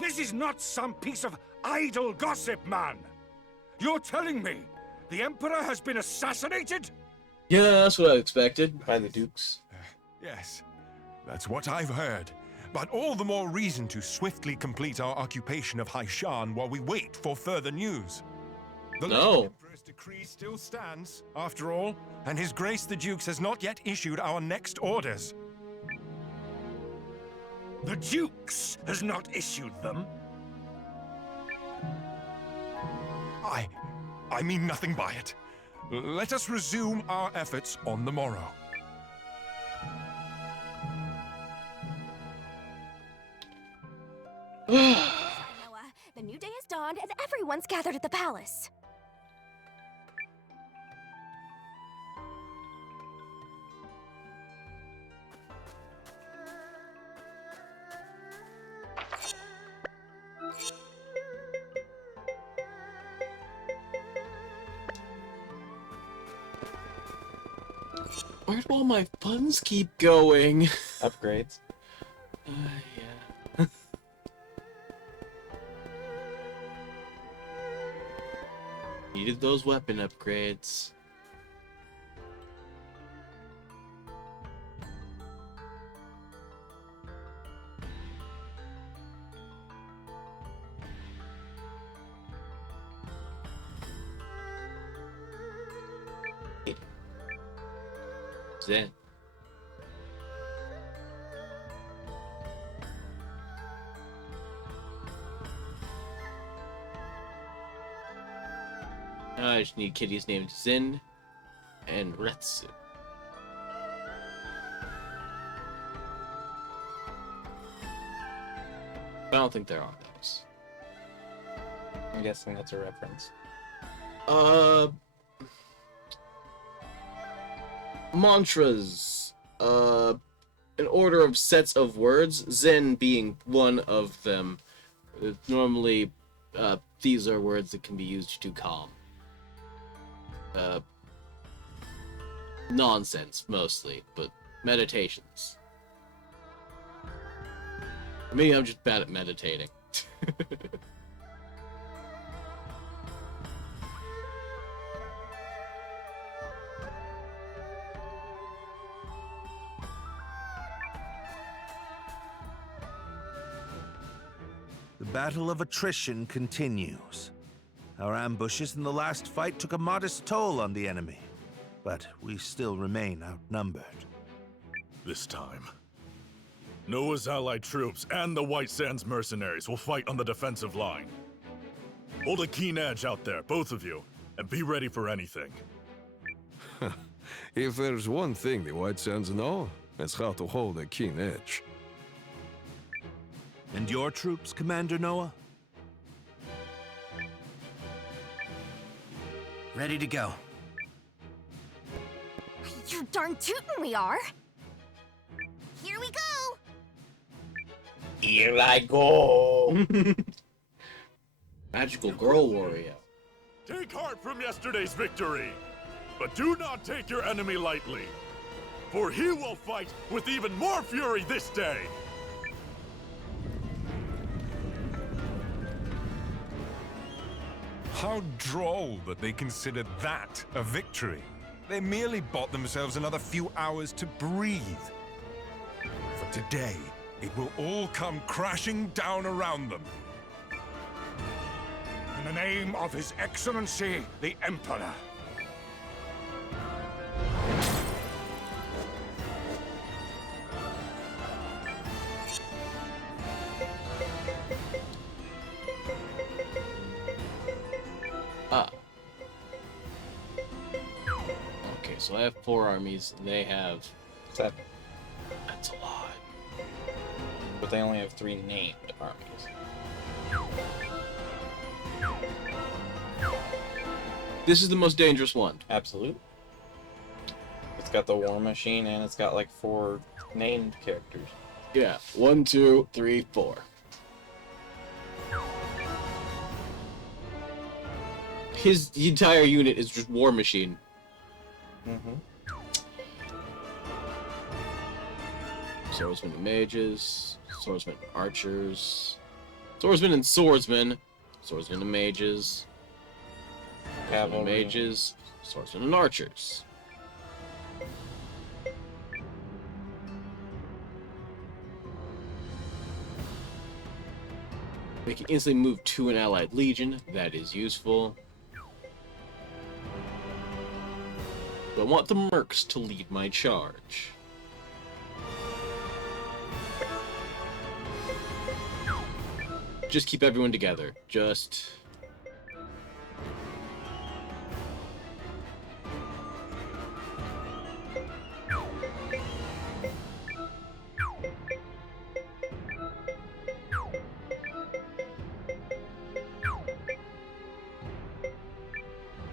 This is not some piece of idle gossip, man! You're telling me the Emperor has been assassinated? Yeah, that's what I expected. By the Dukes. Yes, that's what I've heard. But all the more reason to swiftly complete our occupation of Haishan while we wait for further news. The late Emperor's decree still stands, after all, and His Grace the Dukes has not yet issued our next orders. The Dukes has not issued them? I mean nothing by it. Let us resume our efforts on the morrow. Noah, the new day has dawned and everyone's gathered at the palace. Where do all my funds keep going? Upgrades. Yeah. Needed those weapon upgrades. Zen. I just need kitties named Zin and Retsu. I don't think there are those. I'm guessing that's a reference. Mantras. An order of sets of words, Zen being one of them. Normally, these are words that can be used to calm. Nonsense, mostly, but meditations. Maybe I'm just bad at meditating. The battle of attrition continues. Our ambushes in the last fight took a modest toll on the enemy, but we still remain outnumbered. This time, Noah's allied troops and the White Sands mercenaries will fight on the defensive line. Hold a keen edge out there, both of you, and be ready for anything. If there's one thing the White Sands know, it's how to hold a keen edge. And your troops, Commander Noah? Ready to go. You're darn tootin' we are. Here we go. Here I go. Magical girl warrior. Take heart from yesterday's victory, but do not take your enemy lightly, for he will fight with even more fury this day. How droll that they consider that a victory. They merely bought themselves another few hours to breathe. For today, it will all come crashing down around them. In the name of His Excellency, the Emperor. Okay, so I have 4 armies, and they have 7. That's a lot. But they only have 3 named armies. This is the most dangerous one. Absolute. It's got the war machine and it's got like 4 named characters. Yeah, 1, 2, 3, 4. His entire unit is just war machine. Swordsman and mages, swordsman and archers. Swordsmen and swordsmen. Swordsmen and mages. Swordsmen and Cavalry. mages. Swordsmen and archers. They can instantly move to an allied legion. That is useful. But I want the mercs to lead my charge. Just keep everyone together. Just...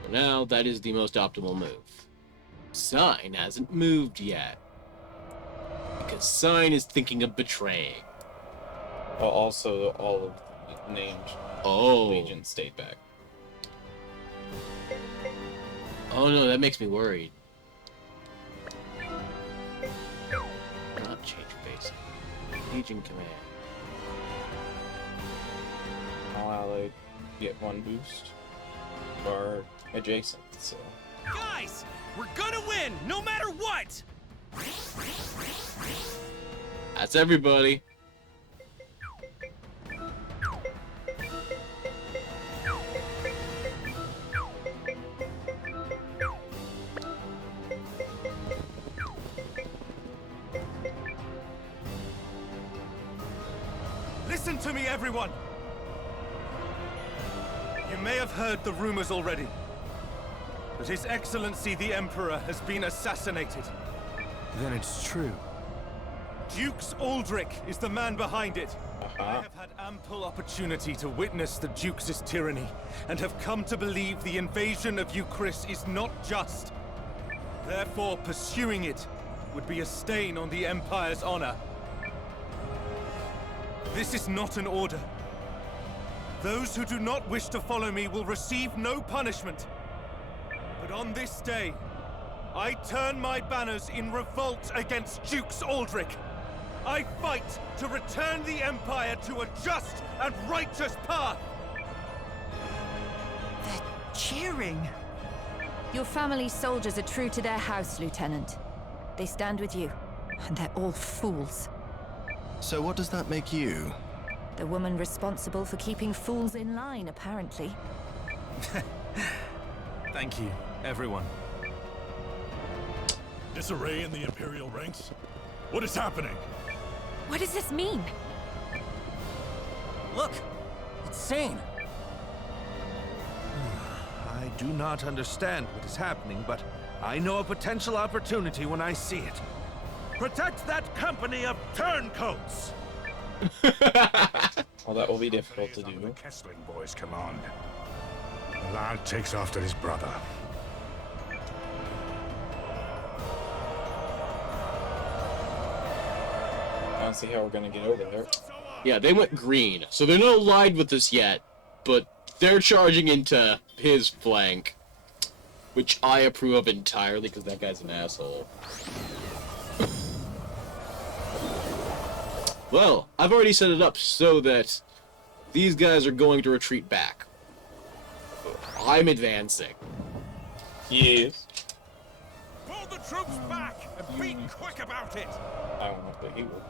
Now, that is the most optimal move. Sign hasn't moved yet. Because Sign is thinking of betraying. Well, also, all of the named legions stayed back. Oh no, that makes me worried. Not change base. Legion command. All allied get one boost. Or adjacent, so. Guys, we're gonna win, no matter what! That's everybody. Listen to me, everyone! You may have heard the rumors already, but His Excellency the Emperor has been assassinated. Then it's true. Dukes Aldrich is the man behind it. I have had ample opportunity to witness the Duke's tyranny, and have come to believe the invasion of Euchris is not just. Therefore, pursuing it would be a stain on the Empire's honor. This is not an order. Those who do not wish to follow me will receive no punishment. But on this day, I turn my banners in revolt against Dukes Aldrich. I fight to return the Empire to a just and righteous path. They're cheering. Your family's soldiers are true to their house, Lieutenant. They stand with you, and they're all fools. So what does that make you? The woman responsible for keeping fools in line, apparently. Thank you, everyone. Disarray in the Imperial ranks? What is happening? What does this mean? Look, it's Sane. I do not understand what is happening, but I know a potential opportunity when I see it. Protect that company of turncoats! Well, that will be difficult to The do. Kessling boys' command. The lad takes after his brother. I don't see how we're gonna get over there. Yeah, they went green, so they're not allied with us yet, but they're charging into his flank, which I approve of entirely because that guy's an asshole. Well, I've already set it up so that these guys are going to retreat back. I'm advancing. Yes. Pull the troops back and be quick about it. I don't know, but he will.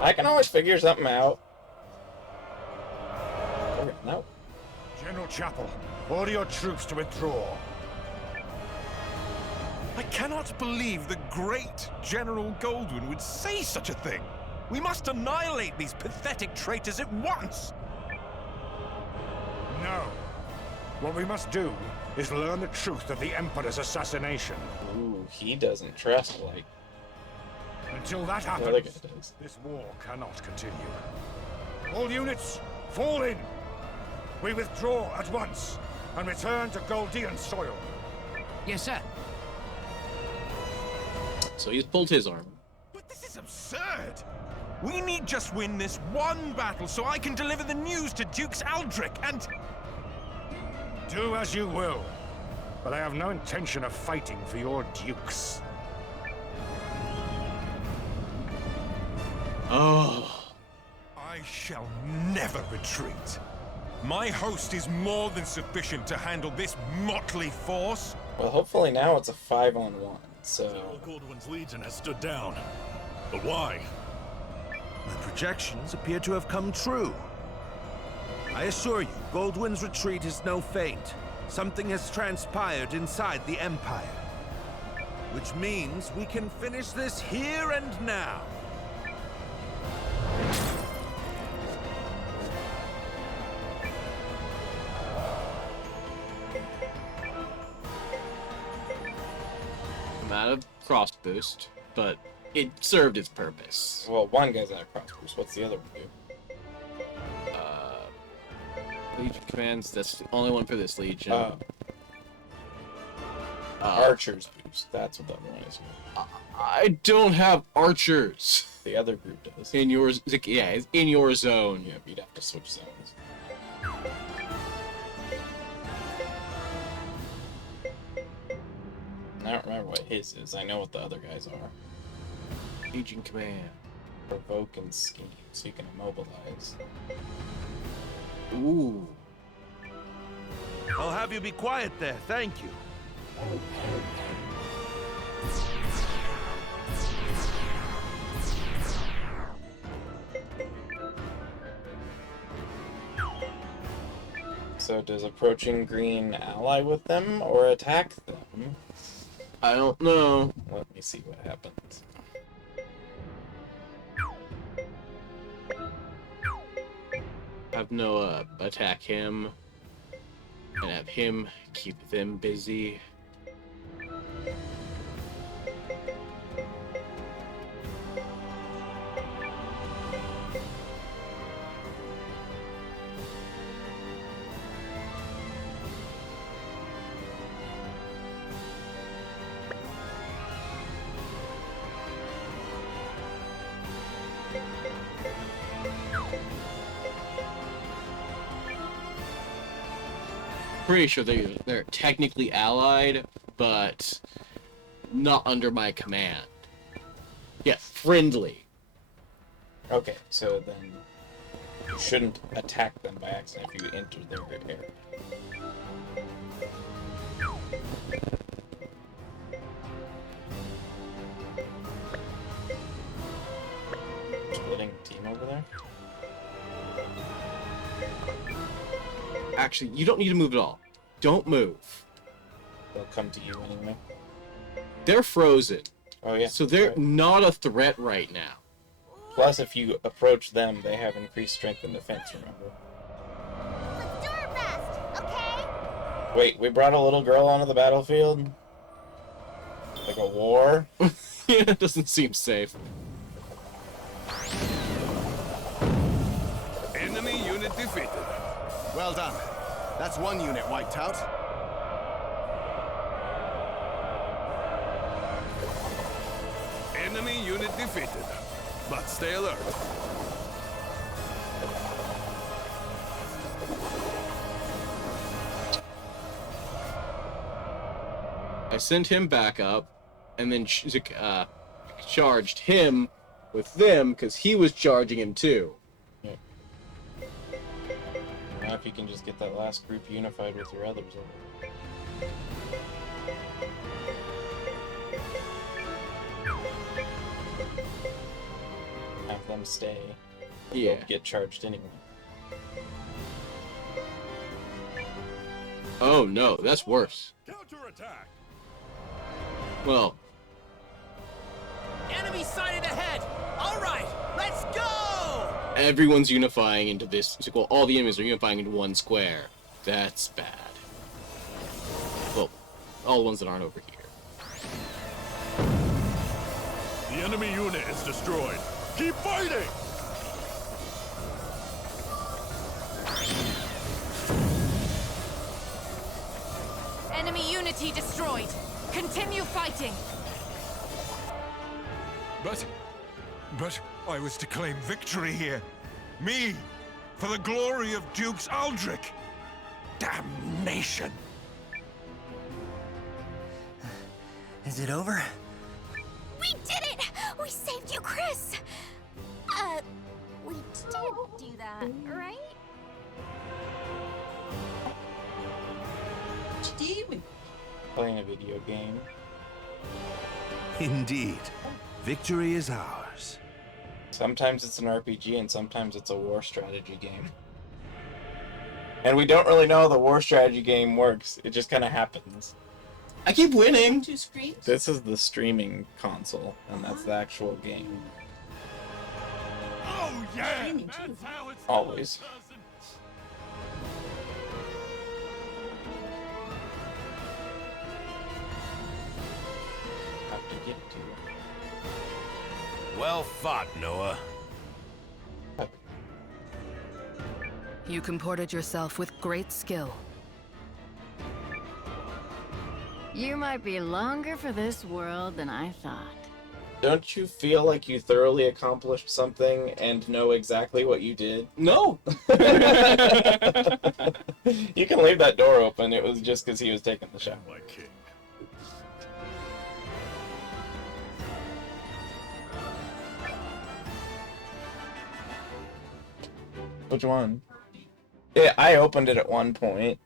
I can always figure something out. Okay, no. General Chapel, order your troops to withdraw. I cannot believe the great General Goldwyn would say such a thing. We must annihilate these pathetic traitors at once. No. What we must do is learn the truth of the Emperor's assassination. Ooh, he doesn't trust, like, Until that the other guy happens, does. this war cannot continue. All units, fall in! We withdraw at once and return to Goldean soil. Yes, sir. So he's pulled his arm. But this is absurd. We need just win this one battle so I can deliver the news to Dukes Aldrich and... Do as you will, but I have no intention of fighting for your dukes. Oh. I shall never retreat. My host is more than sufficient to handle this motley force. Well, hopefully now it's a 5-on-1, so... General Goldwyn's Legion has stood down. But why? My projections appear to have come true. I assure you, Goldwyn's retreat is no feint. Something has transpired inside the Empire. Which means we can finish this here and now. I'm out of cross boost, but it served its purpose. Well, one guy's out of cross boost. What's the other one do? Legion commands, that's the only one for this Legion. Archer's boost. That's what the other one is. I don't have archers. The other group does. In yours, yeah, it's in your zone. Yeah, you'd have to switch zones. I don't remember what his is. I know what the other guys are. Legion command. Provoke and scheme, so you can immobilize. Ooh. I'll have you be quiet there, thank you. So does approaching green ally with them or attack them? I don't know. Let me see what happens. Have Noah attack him, and have him keep them busy. Pretty sure they're technically allied, but not under my command. Yeah, friendly. Okay, so then you shouldn't attack them by accident if you enter their area. Splitting team over there? Actually, you don't need to move at all. Don't move. They'll come to you anyway. They're frozen. Oh yeah. So they're right. not a threat right now. Plus, if you approach them, they have increased strength and defense, remember? Let's do our best, okay? Wait, we brought a little girl onto the battlefield? Like a war? Yeah, it doesn't seem safe. Enemy unit defeated. Well done. That's one unit wiped out. Enemy unit defeated. But stay alert. I sent him back up, and then charged him with them, because he was charging him too. Yeah. Now if you can just get that last group unified with your others over. Have them stay. Yeah. They'll get charged anyway. Oh no, that's worse. Counterattack! Well, Enemy sighted ahead! Alright, let's go! everyone's unifying into this. Well, all the enemies are unifying into one square. That's bad. Well, all the ones that aren't over here. The enemy unit is destroyed. Keep fighting! Enemy unity destroyed. Continue fighting. But I was to claim victory here. Me, for the glory of Dukes Aldrich. Damnation. Is it over? We did it! We saved you, Chris! We did do that, right? Playing a video game. Indeed. Victory is ours. Sometimes it's an RPG and sometimes it's a war strategy game. And we don't really know how the war strategy game works. It just kind of happens. I keep winning. Two screens? This is the streaming console, and that's the actual game. Oh yeah, that's how it's Always. Have to get to it. Well fought, Noah. You comported yourself with great skill. You might be longer for this world than I thought. Don't you feel like you thoroughly accomplished something and know exactly what you did? No. You can leave that door open. It was just because he was taking the shot. My king. Which one? Yeah, I opened it at one point,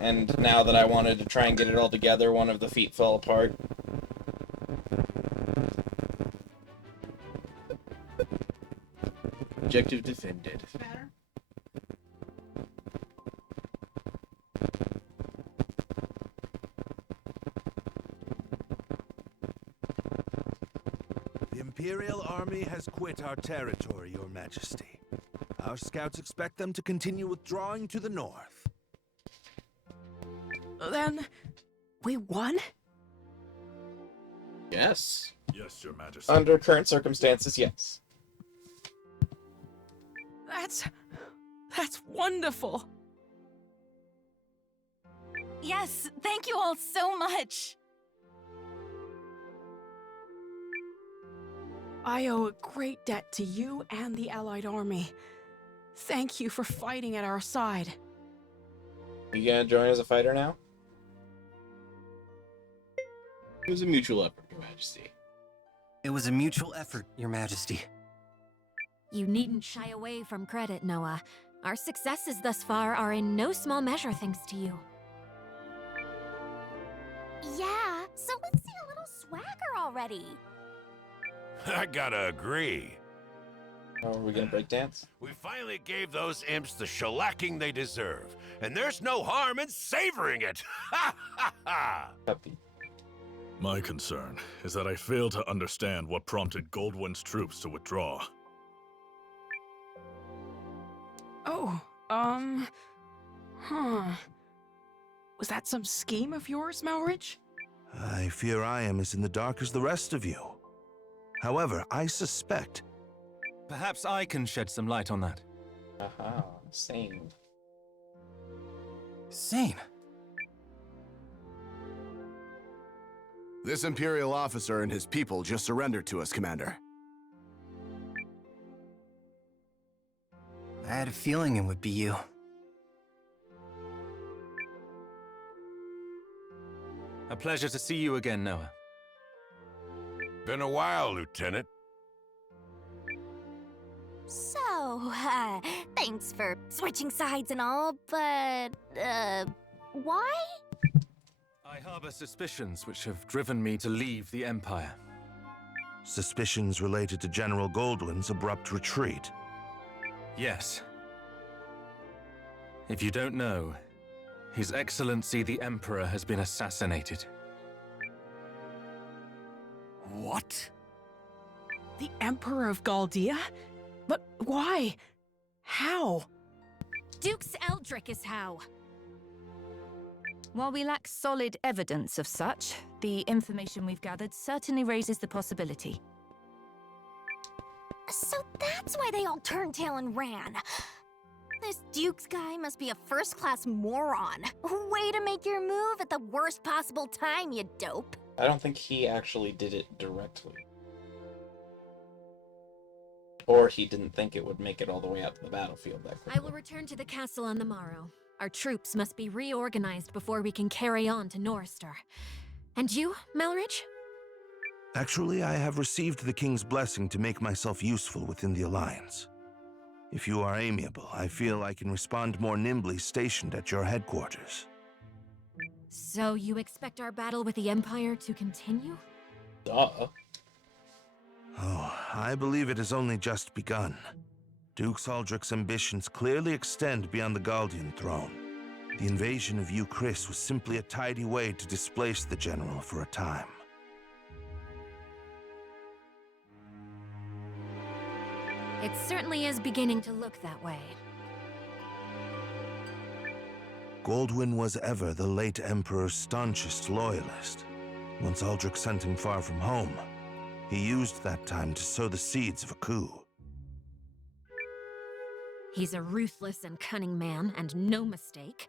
and now that I wanted to try and get it all together, one of the feet fell apart. Objective defended. The Imperial Army has quit our territory, Your Majesty. Our scouts expect them to continue withdrawing to the north. Then, we won? Yes. Yes, Your Majesty. Under current circumstances, yes. That's wonderful. Yes, thank you all so much. I owe a great debt to you and the Allied Army. Thank you for fighting at our side. You gonna join as a fighter now? It was a mutual effort, Your Majesty. It was a mutual effort, Your Majesty. You needn't shy away from credit, Noah. Our successes thus far are in no small measure thanks to you. Yeah, so let's see a little swagger already. I gotta agree. Oh, are we gonna break dance? We finally gave those imps the shellacking they deserve, and there's no harm in savoring it. Ha ha ha! Puppy. My concern is that I fail to understand what prompted Goldwyn's troops to withdraw. Oh, Was that some scheme of yours, Malrich? I fear I am as in the dark as the rest of you. However, I suspect... Perhaps I can shed some light on that. Aha, same. Sane. This Imperial officer and his people just surrendered to us, Commander. I had a feeling it would be you. A pleasure to see you again, Noah. Been a while, Lieutenant. So, thanks for switching sides and all, but, why? I harbor suspicions which have driven me to leave the Empire. Suspicions related to General Goldwyn's abrupt retreat. Yes. If you don't know, His Excellency the Emperor has been assassinated. What? The Emperor of Galdia? But why? How? Duke's Eldrick is how. While we lack solid evidence of such, the information we've gathered certainly raises the possibility. So that's why they all turned tail and ran. This Duke's guy must be a first-class moron. Way to make your move at the worst possible time, you dope. I don't think he actually did it directly. Or he didn't think it would make it all the way out to the battlefield that quickly. I will return to the castle on the morrow. Our troops must be reorganized before we can carry on to Norrister. And you, Malrich? Actually, I have received the King's blessing to make myself useful within the Alliance. If you are amiable, I feel I can respond more nimbly stationed at your headquarters. So you expect our battle with the Empire to continue? Duh. Oh, I believe it has only just begun. Duke Saldric's ambitions clearly extend beyond the Galdian throne. The invasion of Chris was simply a tidy way to displace the general for a time. It certainly is beginning to look that way. Goldwyn was ever the late Emperor's staunchest loyalist. Once Aldrich sent him far from home, he used that time to sow the seeds of a coup. He's a ruthless and cunning man, and no mistake.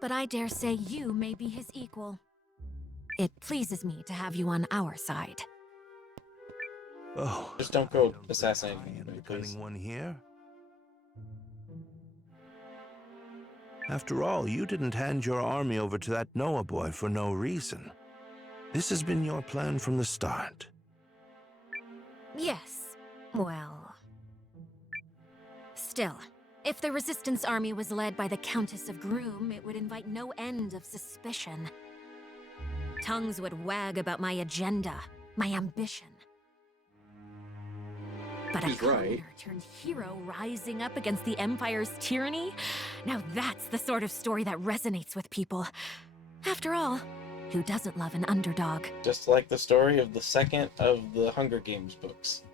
But I dare say you may be his equal. It pleases me to have you on our side. Oh, just don't go assassinating anybody, the please. cunning one here. After all, you didn't hand your army over to that Noah boy for no reason. This has been your plan from the start. Yes. Well... Still, if the Resistance army was led by the Countess of Groom, it would invite no end of suspicion. Tongues would wag about my agenda, my ambition. But a commoner turned hero rising up against the Empire's tyranny? Now that's the sort of story that resonates with people. After all, who doesn't love an underdog? Just like the story of the second of the Hunger Games books.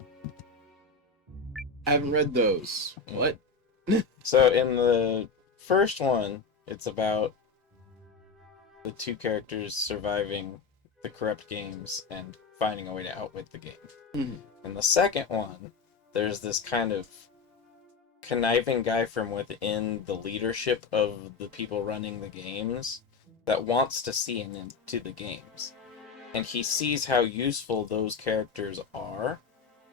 I haven't read those. What? So in the first one, it's about the two characters surviving the corrupt games and finding a way to outwit the game. Mm-hmm. In the second one, there's this kind of conniving guy from within the leadership of the people running the games that wants to see an end to the games. And he sees how useful those characters are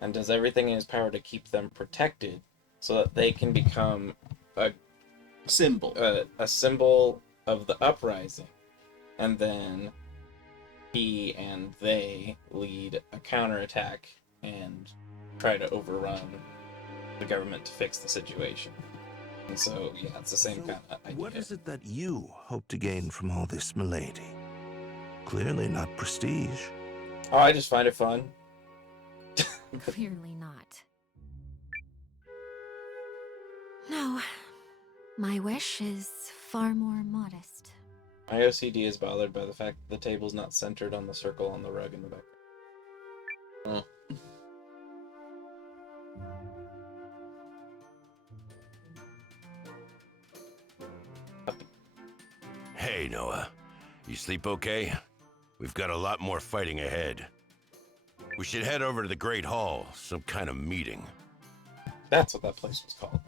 and does everything in his power to keep them protected so that they can become a symbol. A symbol of the uprising. And then he and they lead a counterattack and try to overrun the government to fix the situation. And so, yeah, it's the same kind of idea. What is it that you hope to gain from all this, milady? Clearly not prestige. Oh, I just find it fun. Clearly not. No, my wish is far more modest. My OCD is bothered by the fact that the table's not centered on the circle on the rug in the back. Oh. Hey, Noah. You sleep okay? We've got a lot more fighting ahead. We should head over to the Great Hall, some kind of meeting. That's what that place was called.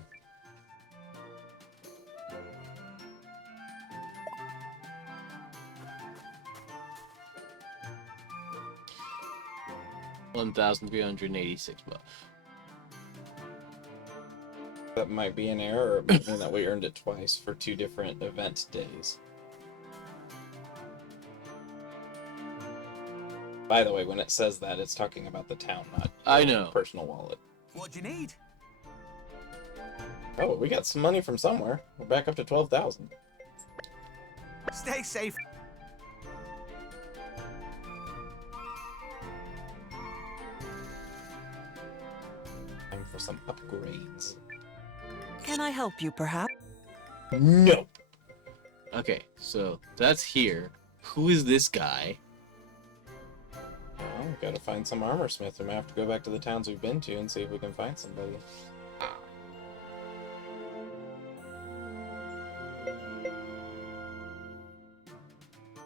$1,386 bucks. That might be an error, or it might mean that we earned it twice for 2 different event days. By the way, when it says that, it's talking about the town, not I know. Personal wallet. What'd you need? Oh, we got some money from somewhere. We're back up to 12,000. Stay safe. Time for some upgrades. Can I help you, perhaps? No. Okay, so that's here. Who is this guy? Well, we've got to find some armor smith. We might have to go back to the towns we've been to and see if we can find somebody.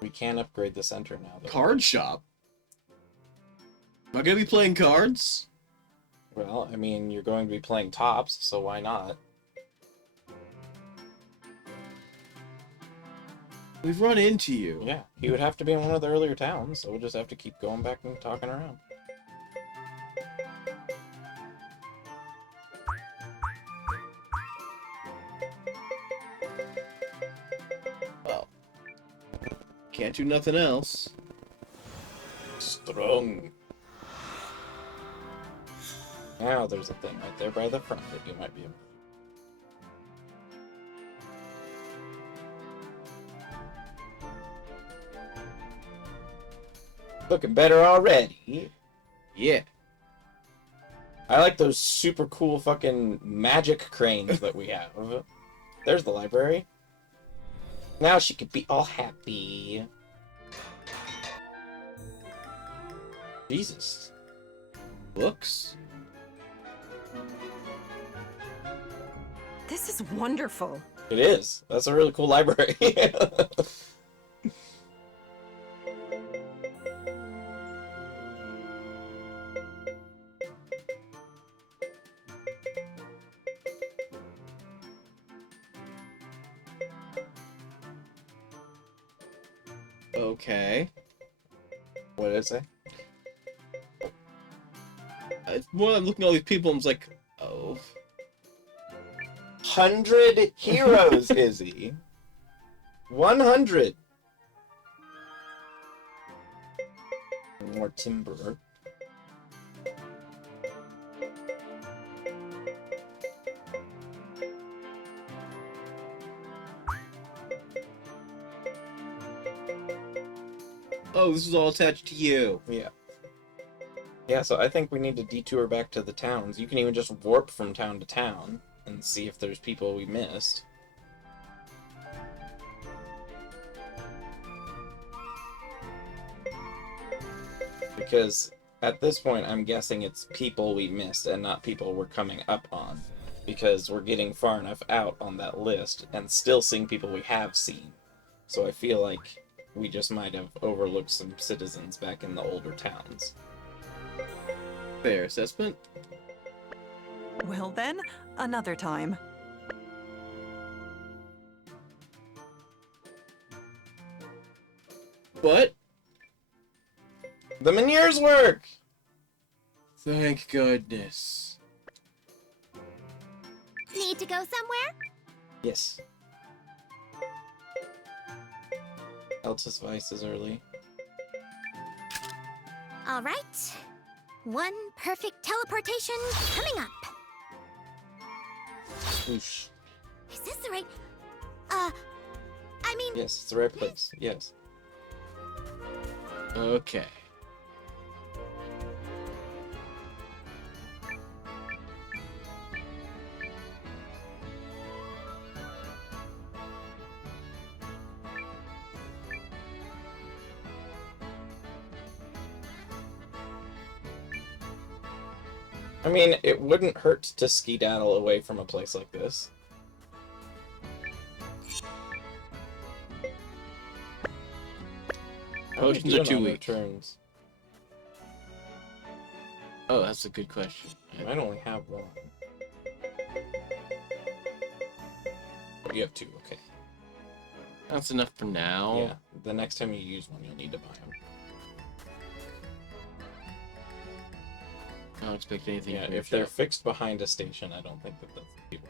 We can upgrade the center now, though. Card shop? Am I gonna be playing cards? Well, I mean, you're going to be playing tops, so why not? We've run into you. Yeah, he would have to be in one of the earlier towns, so we'll just have to keep going back and talking around. Well, can't do nothing else. Strong. Now there's a thing right there by the front that you might be able to. Looking better already. Yeah. I like those super cool fucking magic cranes that we have. There's the library. Now she could be all happy. Jesus. Books? This is wonderful. It is. That's a really cool library. Okay. What did it say? Well, I'm looking at all these people, and I'm like, oh. 100 heroes, Izzy. 100. More timber. Oh, this is all attached to you. Yeah. Yeah, so I think we need to detour back to the towns. You can even just warp from town to town and see if there's people we missed. Because at this point, I'm guessing it's people we missed and not people we're coming up on. Because we're getting far enough out on that list and still seeing people we have seen. So I feel like we just might have overlooked some citizens back in the older towns. Fair assessment. Well then, another time. What? The Meniere's work! Thank goodness. Need to go somewhere? Yes. Altus Vice is early. All right. One perfect teleportation coming up. Oosh. Is this the right... I mean... Yes, it's the right place. Yes. Okay. I mean, it wouldn't hurt to skedaddle away from a place like this. Potions are 2 weeks. Turns. Oh, that's a good question. I might only have one. Oh, you have 2, okay. That's enough for now. Yeah, the next time you use one, you'll need to buy them. I don't expect anything. Yeah, from if your they're shop. fixed behind a station, I don't think that that's the people.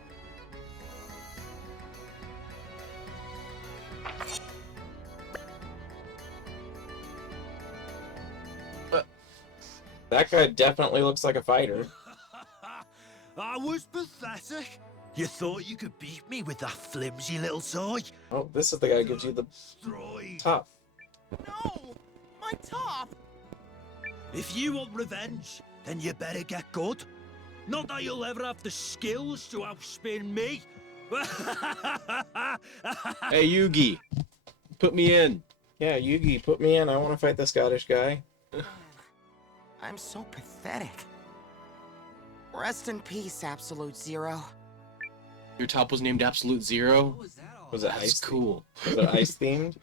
That guy definitely looks like a fighter. I was pathetic. You thought you could beat me with that flimsy little toy? Oh, this is the guy who gives you the top. No! My top! If you want revenge, then you better get good. Not that you'll ever have the skills to outspin me. Hey, Yugi. Put me in. Yeah, Yugi, put me in. I want to fight the Scottish guy. I'm so pathetic. Rest in peace, Absolute Zero. Your top was named Absolute Zero? Was it That's ice cool. Was it ice themed?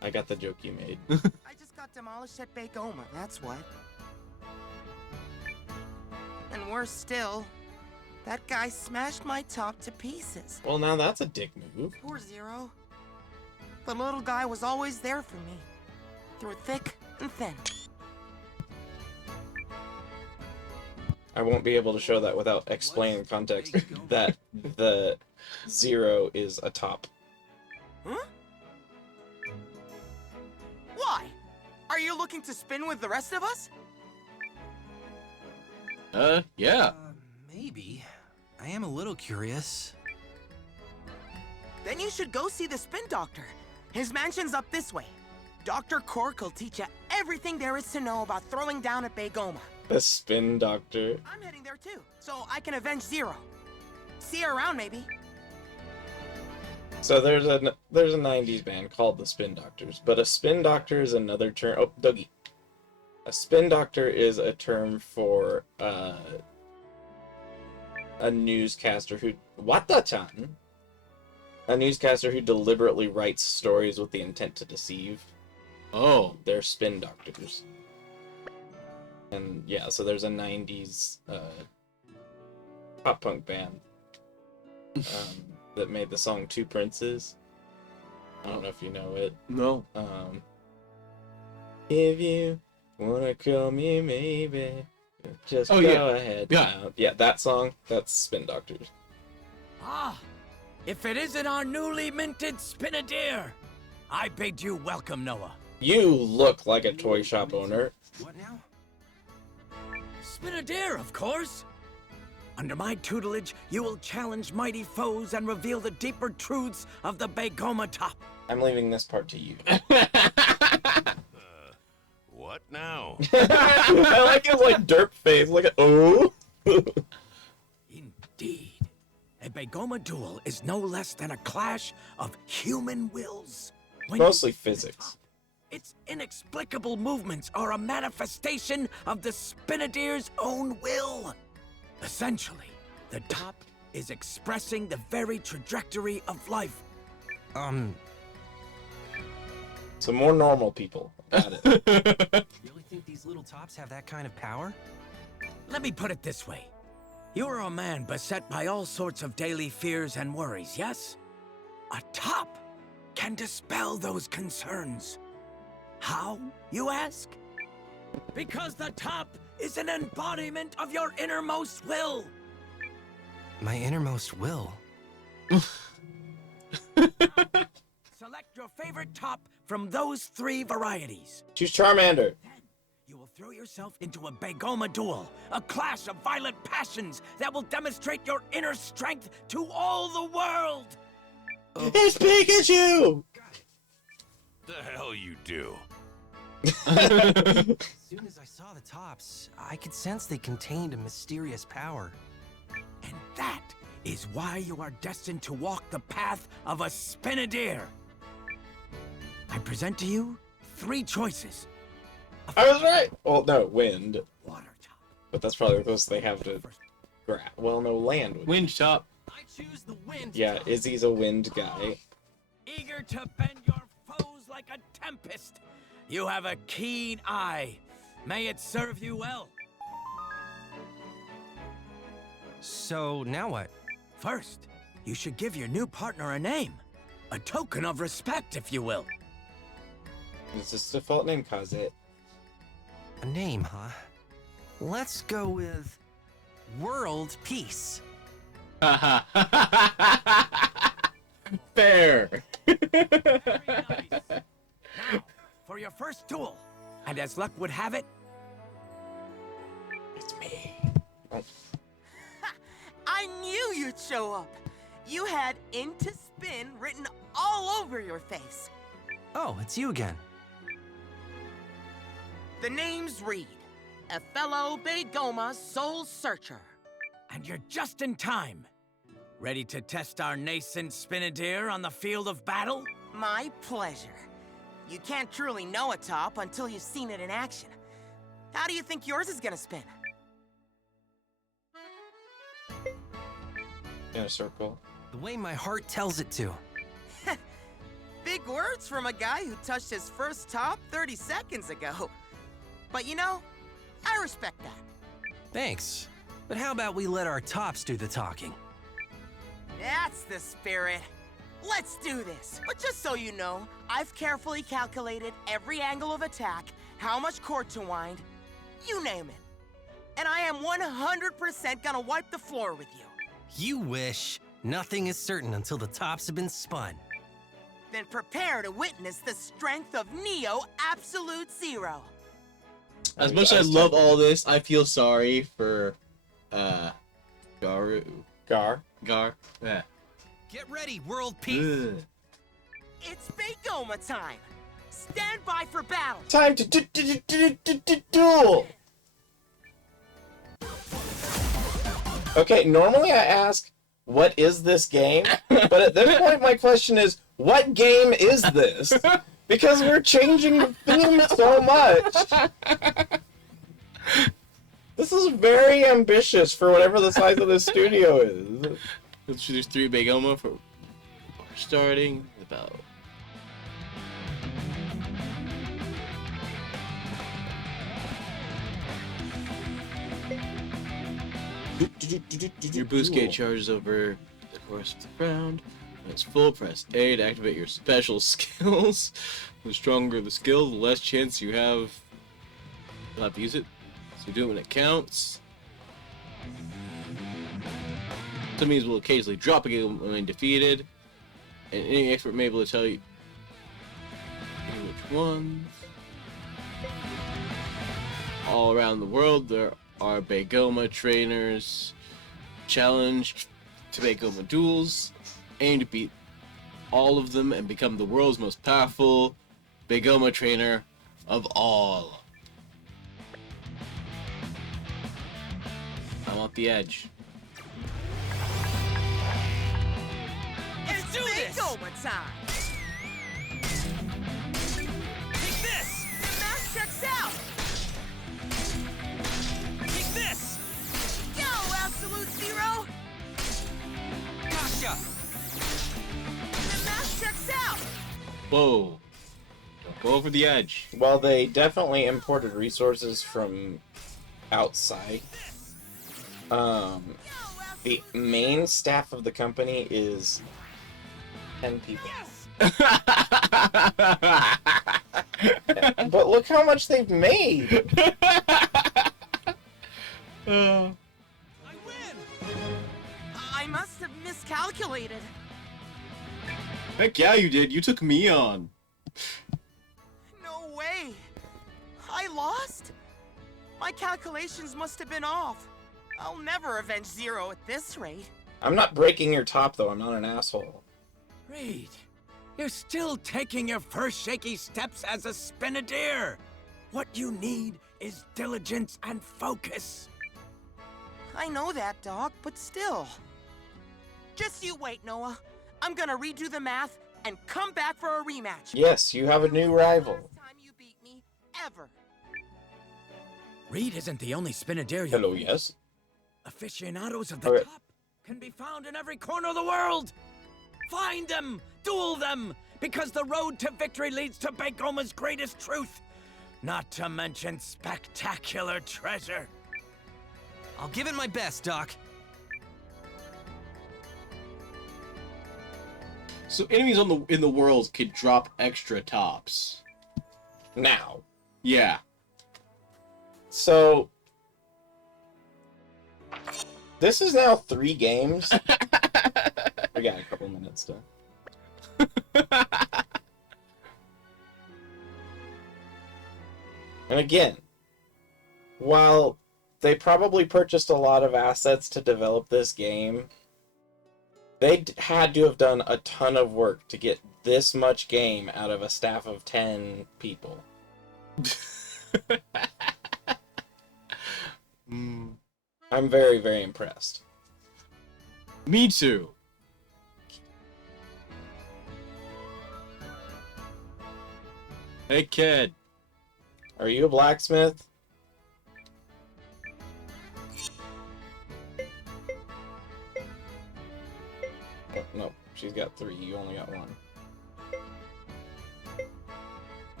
I got the joke you made. I just got demolished at Bakoma, that's what. And worse still, that guy smashed my top to pieces. Well, now that's a dick move. Poor Zero. The little guy was always there for me, through thick and thin. I won't be able to show that without explaining context that the Zero is a top. Huh? Why? Are you looking to spin with the rest of us? Yeah. Maybe. I am a little curious. Then you should go see the Spin Doctor. His mansion's up this way. Dr. Cork will teach you everything there is to know about throwing down at Baygoma. The Spin Doctor. I'm heading there too, so I can avenge Zero. See you around, maybe. So there's a 90s band called the Spin Doctors, but a Spin Doctor is another term. Oh, Dougie. A Spin Doctor is a term for a newscaster who a newscaster who deliberately writes stories with the intent to deceive. Oh, they're Spin Doctors. And yeah, so there's a 90s pop punk band that made the song Two Princes. I don't know if you know it. No. If you wanna call me maybe, just go ahead. Yeah. Yeah, that song, that's Spin Doctors. Ah, if it isn't our newly minted Spinadeer, I bid you welcome, Noah. You look like a toy shop owner. What now? Spinadeer, of course. Under my tutelage, you will challenge mighty foes and reveal the deeper truths of the Baygoma top. I'm leaving this part to you. What now? I like his derp face. Look at Indeed. A Baygoma duel is no less than a clash of human wills. Mostly physics. Its inexplicable movements are a manifestation of the Spinadeer's own will. Essentially, the top is expressing the very trajectory of life. So more normal people. Got it. You really think these little tops have that kind of power? Let me put it this way. You are a man beset by all sorts of daily fears and worries, yes? A top can dispel those concerns. How, you ask? Because the top is an embodiment of your innermost will. My innermost will? Select your favorite top from those 3 varieties. Choose Charmander. Then you will throw yourself into a Baygoma duel, a clash of violent passions that will demonstrate your inner strength to all the world. It's Pikachu! The hell you do? As soon as I saw the tops, I could sense they contained a mysterious power. And that is why you are destined to walk the path of a Spinadeer. I present to you 3 choices. I was right! Well, no, wind. Water top. But that's probably the closest they have to... Well, no, land. Wind top. I choose the wind Yeah, top. Izzy's a wind guy. Eager to bend your foes like a tempest. You have a keen eye. May it serve you well. So, now what? First, you should give your new partner a name. A token of respect, if you will. It's his default name, Kaze. A name, huh? Let's go with... World Peace. Fair. Very nice. Now, for your first duel. And as luck would have it... It's me. Ha! I knew you'd show up. You had Into Spin written all over your face. Oh, it's you again. The name's Reed, a fellow Baygoma soul searcher. And you're just in time. Ready to test our nascent Spinadeer on the field of battle? My pleasure. You can't truly know a top until you've seen it in action. How do you think yours is gonna spin? In a circle. The way my heart tells it to. Big words from a guy who touched his first top 30 seconds ago. But you know, I respect that. Thanks. But how about we let our tops do the talking? That's the spirit. Let's do this. But just so you know, I've carefully calculated every angle of attack, how much cord to wind, you name it. And I am 100% gonna wipe the floor with you. You wish. Nothing is certain until the tops have been spun. Then prepare to witness the strength of Neo Absolute Zero. As much as I love all this, I feel sorry for, Gar. Yeah. Get ready, world peace. Ugh. It's Bagoma time. Stand by for battle. Time to duel. Okay, normally I ask, what is this game? But at this point, my question is, what game is this? Because we're changing the theme so much. This is very ambitious for whatever the size of the studio is. Introduce 3 Bagoma for starting the battle. Your boost gate charges over the course of the round. When it's full, press A to activate your special skills. The stronger the skill, the less chance you'll have to use it. So do it when it counts. Some enemies will occasionally drop a game when defeated, and any expert may be able to tell you which ones. All around the world, there are Bagoma trainers challenged to Bagoma duels. Aim to beat all of them and become the world's most powerful Bagoma trainer of all. I want the edge. It's Bagoma time. Take this. The mask checks out. Take this. Go, Absolute Zero. Gotcha. The mask checks out. Whoa. Don't go over the edge. Well, they definitely imported resources from outside. The main staff of the company is 10 people. But look how much they've made! I must have miscalculated. Heck yeah, you did. You took me on. No way. I lost? My calculations must have been off. I'll never avenge Zero at this rate. I'm not breaking your top, though. I'm not an asshole. Reed, you're still taking your first shaky steps as a Spinadier. What you need is diligence and focus. I know that, Doc, but still. Just you wait, Noah. I'm gonna redo the math and come back for a rematch. Yes, you have a new rival. Time you beat me, ever. Reed isn't the only Spinadier you Hello, yes? Aficionados of the Okay. top can be found in every corner of the world. Find them, duel them, because the road to victory leads to Bagoma's greatest truth. Not to mention spectacular treasure. I'll give it my best, Doc. So enemies in the world could drop extra tops. Now. Yeah. So... this is now 3 games. We got a couple minutes to... And again, while they probably purchased a lot of assets to develop this game, they had to have done a ton of work to get this much game out of a staff of 10 people. I'm very, very impressed. Me too. Hey, kid. Are you a blacksmith? Oh, no, she's got 3. You only got 1.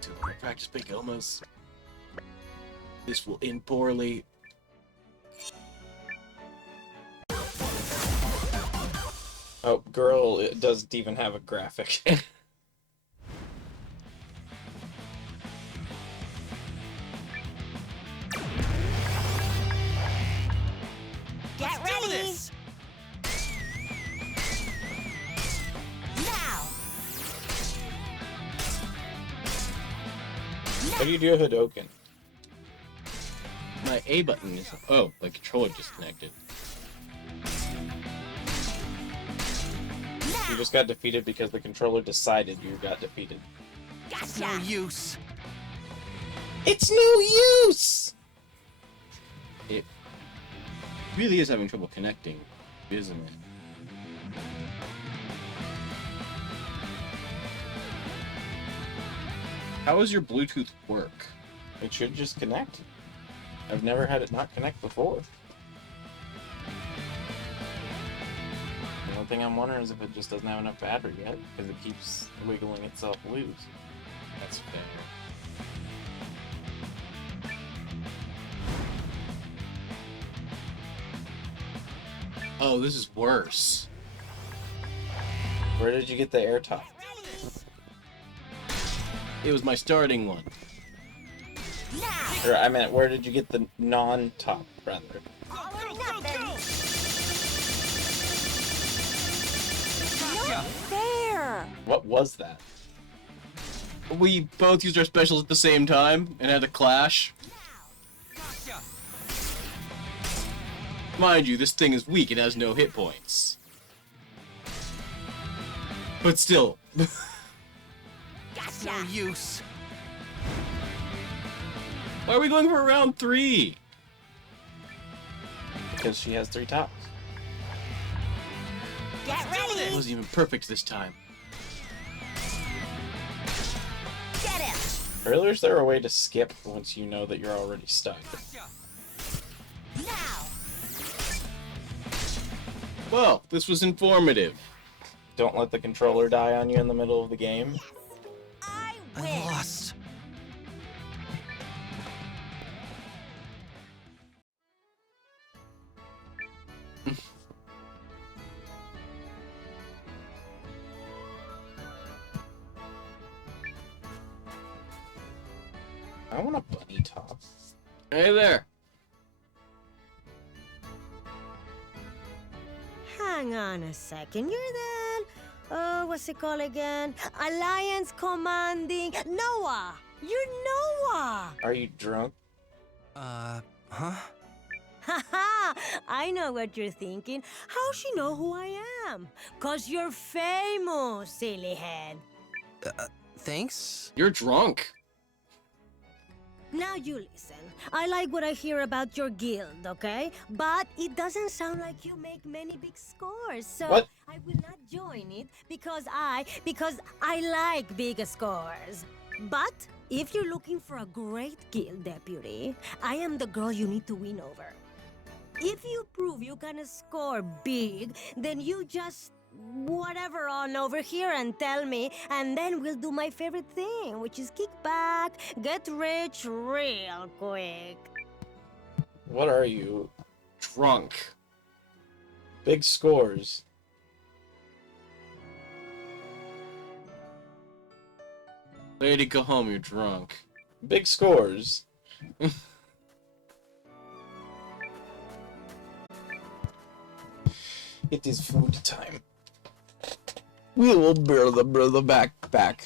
To practice Bagomas. This will end poorly. Oh, girl, it doesn't even have a graphic. Get ready! Now! How do you do a Hadoken? My A button is... Oh, my controller disconnected. You just got defeated because the controller decided you got defeated. It's no use. It's no use! It really is having trouble connecting, isn't it? How does your Bluetooth work? It should just connect. I've never had it not connect before. The only thing I'm wondering is if it just doesn't have enough battery yet, because it keeps wiggling itself loose. That's fair. Oh, this is worse. Where did you get the air top? It was my starting one. Or I meant, where did you get the non-top, rather? There! What was that? We both used our specials at the same time and had a clash. Mind you, this thing is weak. It has no hit points. But still. No use. Why are we going for round 3? Because she has 3 tops. Get ready. It wasn't even perfect this time. Get him. Earlier, is there a way to skip once you know that you're already stuck? Now. Well, this was informative. Don't let the controller die on you in the middle of the game. I lost. I want a bunny top. Hey there. Hang on a second. You're that... what's it called again? Alliance Commanding... Noah! You're Noah! Are you drunk? Huh? Haha! I know what you're thinking. How she know who I am? 'Cause you're famous, silly head. Thanks? You're drunk. Now you listen. I like what I hear about your guild, okay? But it doesn't sound like you make many big scores, so What? I will not join it because I like big scores. But if you're looking for a great guild deputy, I am the girl you need to win over. If you prove you can score big, then you just whatever on over here and tell me, and then we'll do my favorite thing, which is kick back, get rich real quick. What are you? Drunk. Big scores. Ready to go home, you're drunk. Big scores. It is food time. We will build the backpack.